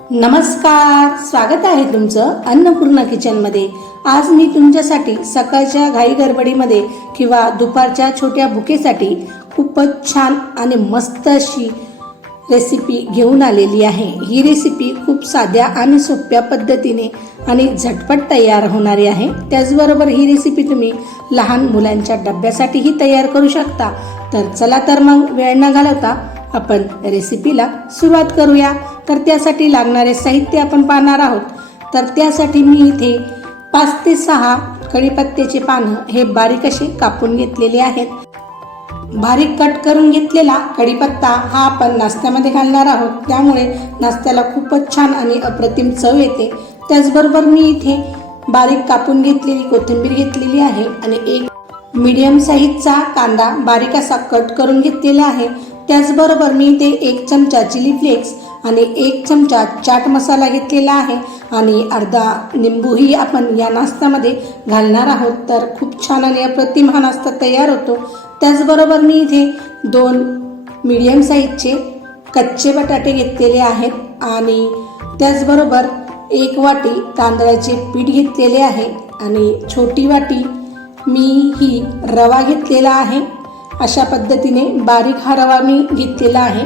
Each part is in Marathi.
नमस्कार स्वागत आहे तुमचं अन्नपूर्णा किचनमध्ये. आज मी तुमच्यासाठी सकाळच्या घाई गडबडीमध्ये किंवा दुपारच्या छोट्या भुकेसाठी खूपच छान आणि मस्त अशी रेसिपी घेऊन आलेली आहे. ही रेसिपी खूप साध्या आणि सोप्या पद्धतीने आणि झटपट तयार होणारी आहे. त्याचबरोबर ही रेसिपी तुम्ही लहान मुलांच्या डब्यासाठीही तयार करू शकता. तर चला तर मग वेळ न घालवता आपण रेसिपीला सुरुवात करूया. तर त्यासाठी लागणारे साहित्य आपण पाहणार आहोत. तर त्यासाठी मी इथे पाच ते सहा कढीपत्त्याचे पानं हे बारीक असे कापून घेतलेले आहेत. बारीक कट करून घेतलेला कढीपत्ता हा आपण नाश्त्यामध्ये घालणार आहोत. त्यामुळे नाश्त्याला खूपच छान आणि अप्रतिम चव येते. त्याचबरोबर मी इथे बारीक कापून घेतलेली कोथिंबीर घेतलेली आहे आणि एक मीडियम साईजचा कांदा बारीक असा कट करून घेतलेला आहे. त्याचबरोबर मी इथे एक चमचा चिली फ्लेक्स आणि एक चमचा चाट मसाला घेतलेला आहे. आणि अर्धा निंबूही आपण या नाश्त्यामध्ये घालणार आहोत. तर खूप छान आणि अप्रतिम हा नाश्ता तयार होतो. त्याचबरोबर मी इथे दोन मीडियम साईजचे कच्चे बटाटे घेतलेले आहेत. आणि त्याचबरोबर एक वाटी तांदळाचे पीठ घेतलेले आहे. आणि छोटी वाटी मी ही रवा घेतलेला आहे. अशा पद्धतीने बारीक हा रवा मी घेतलेला आहे.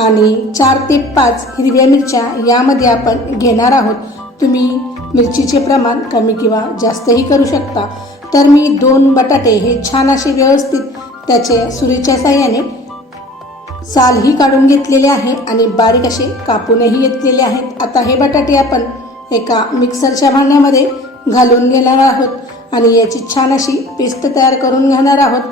आणि चार ते पाच हिरव्या मिरच्या यामध्ये आपण घेणार आहोत. तुम्ही मिरचीचे प्रमाण कमी किंवा जास्तही करू शकता. तर मी दोन बटाटे हे छान असे व्यवस्थित त्याचे सुरीच्या साह्याने सालही काढून घेतलेले आहे आणि बारीक असे कापूनही घेतलेले आहेत. आता हे बटाटे आपण एका मिक्सरच्या भांड्यामध्ये घालून घेणार आहोत. आणि याची छान अशी पेस्ट तयार करून घेणार आहोत.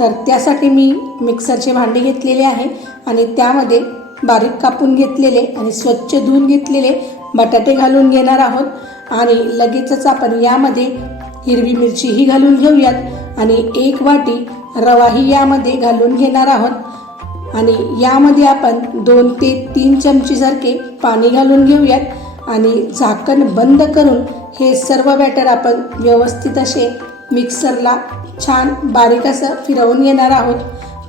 तर त्यासाठी मी मिक्सरचे भांडे घेतलेले आहे आणि त्यामध्ये बारीक कापून घेतलेले आणि स्वच्छ धुवून घेतलेले बटाटे घालून घेणार आहोत. आणि लगेचच आपण यामध्ये हिरवी मिरचीही घालून घेऊयात आणि एक वाटी रवाही यामध्ये घालून घेणार आहोत. आणि यामध्ये आपण दोन ते तीन चमचीसारखे पाणी घालून घेऊयात आणि झाकण बंद करून हे सर्व बॅटर आपण व्यवस्थित असे मिक्सरला छान बारीक असं फिरवून घेणार आहोत.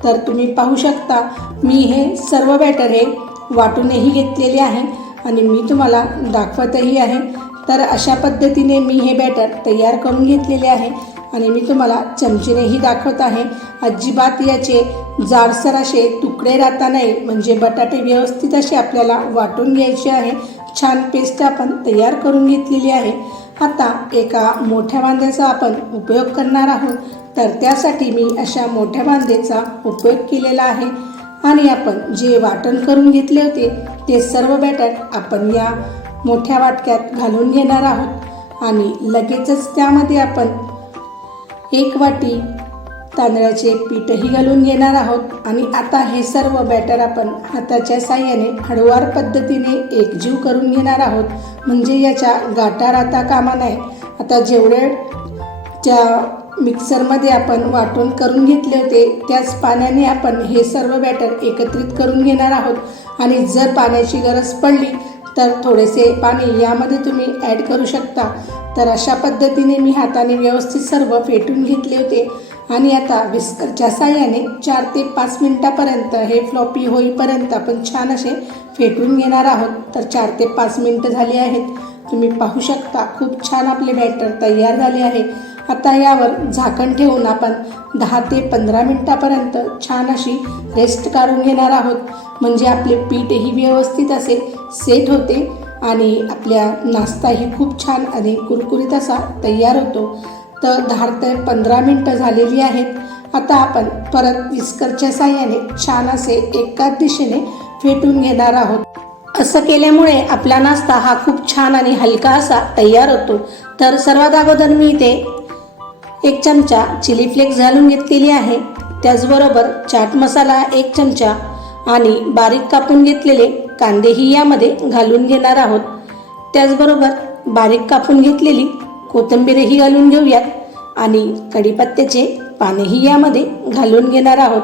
तर तुम्ही पाहू शकता मी हे सर्व बॅटर हे वाटूनही घेतलेले आहे आणि मी तुम्हाला दाखवतही आहे. तर अशा पद्धतीने मी हे बॅटर तयार करून घेतलेले आहे आणि मी तुम्हाला चमचेनेही दाखवत आहे. अजिबात याचे जाडसर असे तुकडे राहता नाही म्हणजे बटाटे व्यवस्थित असे आपल्याला वाटून घ्यायचे आहे. छान पेस्ट आपण तयार करून घेतलेली आहे. आता एका मोठ्या वांद्याचा आपण उपयोग करणार आहोत. तर त्यासाठी मी अशा मोठ्या वांद्याचा उपयोग केलेला आहे. आणि आपण जे वाटण करून घेतले होते ते सर्व बॅटर आपण या मोठ्या वाटक्यात घालून घेणार आहोत. आणि लगेचच त्यामध्ये आपण एक वाटी तांदळाचे पीठही घालून घेणार आहोत. आणि आता हे सर्व बॅटर आपण हाताच्या साह्याने हळूवार पद्धतीने एकजीव करून घेणार आहोत. म्हणजे याच्या गाठा राहता कामा नाही आता जेवढे त्या मिक्सरमध्ये आपण वाटून करून घेतले होते त्याच पाण्याने आपण हे सर्व बॅटर एकत्रित करून घेणार आहोत. आणि जर पाण्याची गरज पडली तर थोडेसे पाणी यामध्ये तुम्ही ॲड करू शकता. तर अशा पद्धतीने मी हाताने व्यवस्थित सर्व फेटून घेतले होते. आणि आता विस्करच्या साह्याने चार ते पाच मिनटापर्यंत हे फ्लॉपी होईपर्यंत आपण छान असे फेटून घेणार आहोत. तर चार ते पाच मिनटं झाली आहेत. तुम्ही पाहू शकता खूप छान आपले बॅटर तयार झाले आहे. आता यावर झाकण ठेवून आपण दहा ते पंधरा मिनटापर्यंत छान अशी रेस्ट काढून घेणार आहोत. म्हणजे आपले पीठही व्यवस्थित असे सेट होते आणि आपल्या नाश्ताही खूप छान आणि कुरकुरीत असा तयार होतो. तर दहा ते पंधरा मिनटं झालेली आहेत. आता आपण परत विस्करच्या साह्याने छान असे एकाच दिशेने फेटून घेणार आहोत. असं केल्यामुळे आपला नाश्ता हा खूप छान आणि हलका असा तयार होतो. तर सर्वात अगोदर मी इथे एक चमचा चिली फ्लेक्स घालून घेतलेली आहे. त्याचबरोबर चाट मसाला एक चमचा आणि बारीक कापून घेतलेले कांदेही यामध्ये घालून घेणार आहोत. त्याचबरोबर बारीक कापून घेतलेली कोथिंबीरही घालून घेऊयात आणि कढीपत्त्याचे पानेही यामध्ये घालून घेणार आहोत.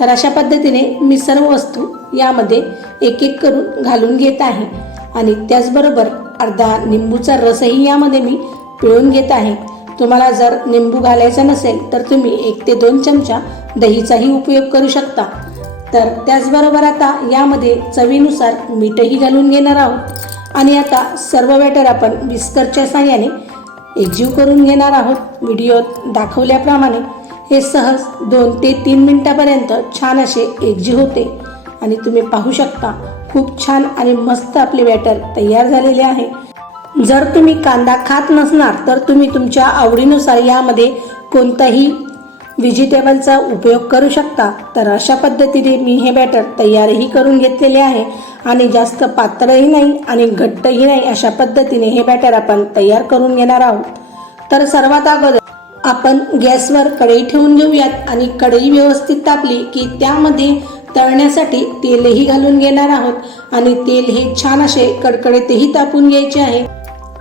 तर अशा पद्धतीने मी सर्व वस्तू यामध्ये एक एक करून घालून घेत आहे. आणि त्याचबरोबर अर्धा निंबूचा रसही यामध्ये मी पिळून घेत आहे. तुम्हाला जर निंबू घालायचा नसेल तर तुम्ही एक ते दोन चमचा दहीचाही उपयोग करू शकता. तर त्याचबरोबर आता यामध्ये चवीनुसार मीठही घालून घेणार आहोत. आणि आता सर्व बॅटर आपण विस्करच्या साह्याने एकजीव करून घेणार आहोत. व्हिडिओत दाखवल्याप्रमाणे हे सहज दोन ते तीन मिनटापर्यंत छान असे एकजीव होते. आणि तुम्ही पाहू शकता खूप छान आणि मस्त आपले बॅटर तयार झालेले आहे. जर तुम्ही कांदा खात नसणार तर तुम्ही तुमच्या आवडीनुसार यामध्ये कोणताही व्हेजिटेबलचा उपयोग करू शकता. तर अशा पद्धतीने मी हे बॅटर तयारही करून घेतलेले आहे. आणि जास्त पातळही नाही आणि घट्टही नाही अशा पद्धतीने हे बॅटर आपण तयार करून घेणार आहोत. तर सर्वात अगोदर आपण गॅसवर कढई ठेवून घेऊयात आणि कढई व्यवस्थित तापली की त्यामध्ये तळण्यासाठी तेलही घालून घेणार आहोत आणि तेल हे छान असे कडकडीतही तापून घ्यायचे आहे.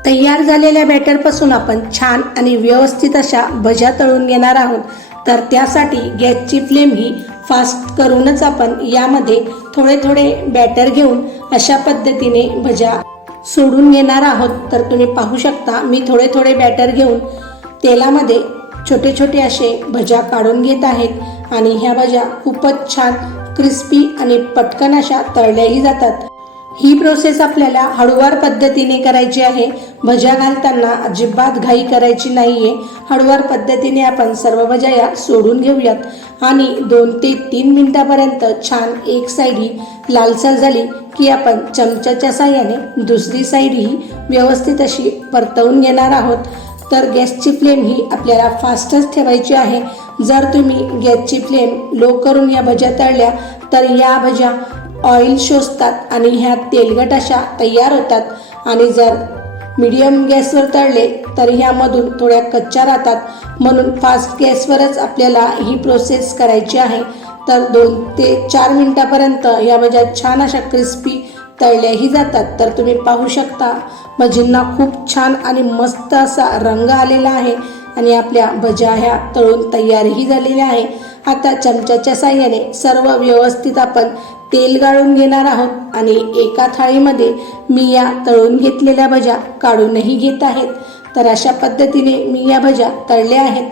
तयार झालेल्या बॅटरपासून आपण छान आणि व्यवस्थित अशा भज्या तळून घेणार आहोत. तर त्यासाठी गॅसची फ्लेम ही फास्ट करूनच आपण यामध्ये थोडे थोडे बॅटर घेऊन अशा पद्धतीने भज्या सोडून घेणार आहोत. तर तुम्ही पाहू शकता मी थोडे थोडे बॅटर घेऊन तेलामध्ये छोटे छोटे असे भज्या काढून घेत आहेत. आणि ह्या भज्या खूपच छान क्रिस्पी आणि पटकन अशा तळल्याही जातात. ही प्रोसेस आपल्याला हळूवार पद्धतीने करायची आहे. भज्या घालताना अजिबात घाई करायची नाहीये. हळूवार पद्धतीने आपण सर्व भज्या या सोडून घेऊयात. आणि दोन ते तीन मिनिटापर्यंत छान एक साईड ही लालसर झाली की आपण चमच्याच्या साह्याने दुसरी साईड ही व्यवस्थित अशी परतवून घेणार आहोत. तर गॅसची फ्लेम ही आपल्याला फास्टच ठेवायची आहे. जर तुम्ही गॅसची फ्लेम लो करून या भज्या तळल्या तर या भज्या ऑइल शोषतात आणि ह्या तेलगट अशा तयार होतात. आणि जर मीडियम गॅसवर तळले तर ह्यामधून थोड्या कच्च्या राहतात. म्हणून फास्ट गॅसवरच आपल्याला ही प्रोसेस करायची आहे. तर दोन ते चार मिनटापर्यंत या भज्या छान अशा क्रिस्पी तळल्याही जातात. तर तुम्ही पाहू शकता भजींना खूप छान आणि मस्त असा रंग आलेला आहे आणि आपल्या भज्या ह्या तळून तयारही झालेल्या आहे. आता चमच्याच्या साह्याने सर्व व्यवस्थित आपण तेल गाळून घेणार आहोत आणि एका थाळीमध्ये मी या तळून घेतलेल्या भज्या काढूनही घेत आहेत. तर अशा पद्धतीने मी या भज्या तळल्या आहेत.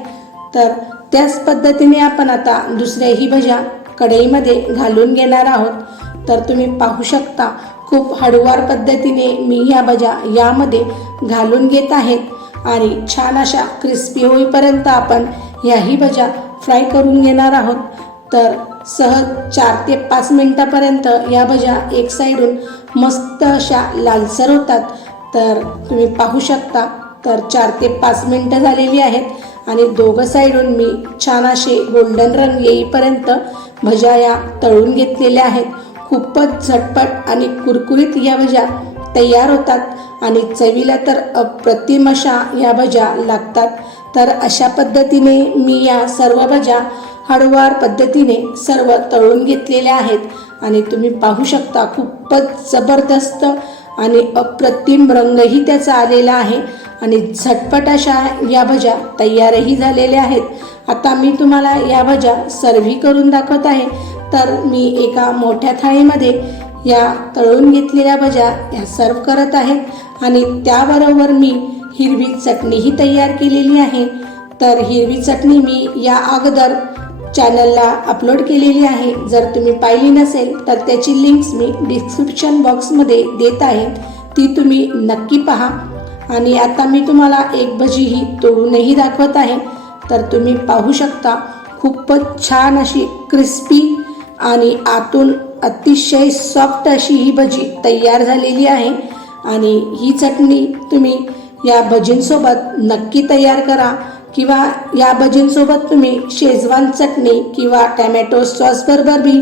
तर त्याच पद्धतीने आपण आता दुसऱ्याही भज्या कढईमध्ये घालून घेणार आहोत. तर तुम्ही पाहू शकता खूप हळूवार पद्धतीने मी ह्या भज्या यामध्ये घालून घेत आहेत. आणि छान अशा क्रिस्पी होईपर्यंत आपण ह्याही भज्या फ्राय करून घेणार आहोत. तर सहज चार ते पाच मिनटापर्यंत या भज्या एक साईडून मस्त अशा लालसर होतात. तर तुम्ही पाहू शकता तर चार ते पाच मिनटं झालेली आहेत आणि दोघं साईडून मी छान असे गोल्डन रंग येईपर्यंत भज्या या तळून घेतलेल्या आहेत. खूपच झटपट आणि कुरकुरीत या भज्या तयार होतात आणि चवीला तर अप्रतिम अशा या भज्या लागतात. तर अशा पद्धतीने मी या सर्व भज्या हळूवार पद्धतीने सर्व तळून घेतलेले आहेत. आणि तुम्ही पाहू शकता खूपच जबरदस्त आणि अप्रतिम रंगही त्याचा आलेला आहे. आणि झटपट अशा या भज्या तयारही झालेल्या आहेत. आता मी तुम्हाला या भज्या सर्व्ही करून दाखवत आहे. तर मी एका मोठ्या थाळीमध्ये या तळून घेतलेल्या भज्या ह्या सर्व करत आहेत आणि त्याबरोबर मी हिरवी चटणीही तयार केलेली आहे. तर हिरवी चटणी मी या अगोदर चॅनलला अपलोड केलेली आहे. जर तुम्ही पाहिली नसेल तर त्याची लिंक्स मी डिस्क्रिप्शन बॉक्समध्ये देत आहे. ती तुम्ही नक्की पहा. आणि आता मी तुम्हाला एक भजी ही तोडूनही दाखवत आहे. तर तुम्ही पाहू शकता खूपच छान अशी क्रिस्पी आणि आतून अतिशय सॉफ्ट अशी ही भजी तयार झालेली आहे. आणि ही चटणी तुम्ही या भजींसोबत नक्की तयार करा. किंवा या भजींसोबत तुम्ही शेजवान चटणी किंवा टॅमॅटो सॉस बरोबर बी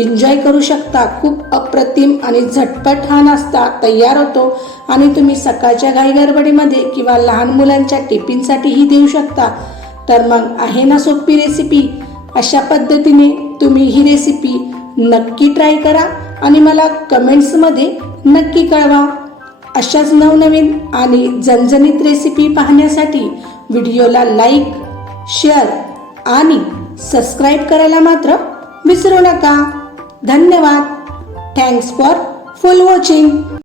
एन्जॉय करू शकता. खूप अप्रतिम आणि झटपट हा नाश्ता तयार होतो आणि तुम्ही सकाळच्या घाई गडबडीमध्ये किंवा लहान मुलांच्या टिफिनसाठीही देऊ शकता. तर मग आहे ना सोपी रेसिपी अशा पद्धतीने तुम्ही ही रेसिपी नक्की ट्राय करा आणि मला कमेंट्समध्ये नक्की कळवा. अशाच नवनवीन आणि झणझणीत रेसिपी पाहण्यासाठी व्हिडिओला लाईक शेअर आणि सबस्क्राईब करायला मात्र विसरू नका. धन्यवाद. Thanks for full watching.